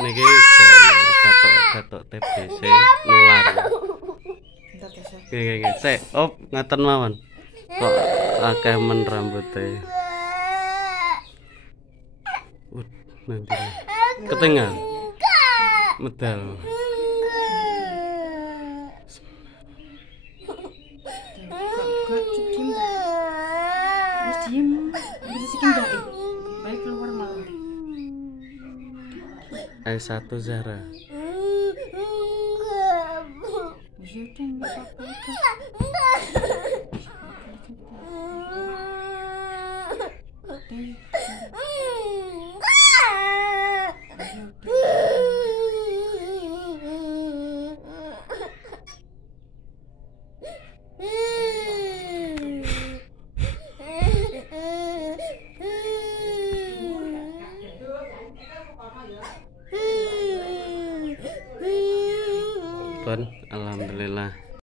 Niki batok TBC nular. Nggih. Sik, op ngaten mawon. Kok akeh men rambuté. Nanti ketinggal. Medal. S1 Zara. Alhamdulillah.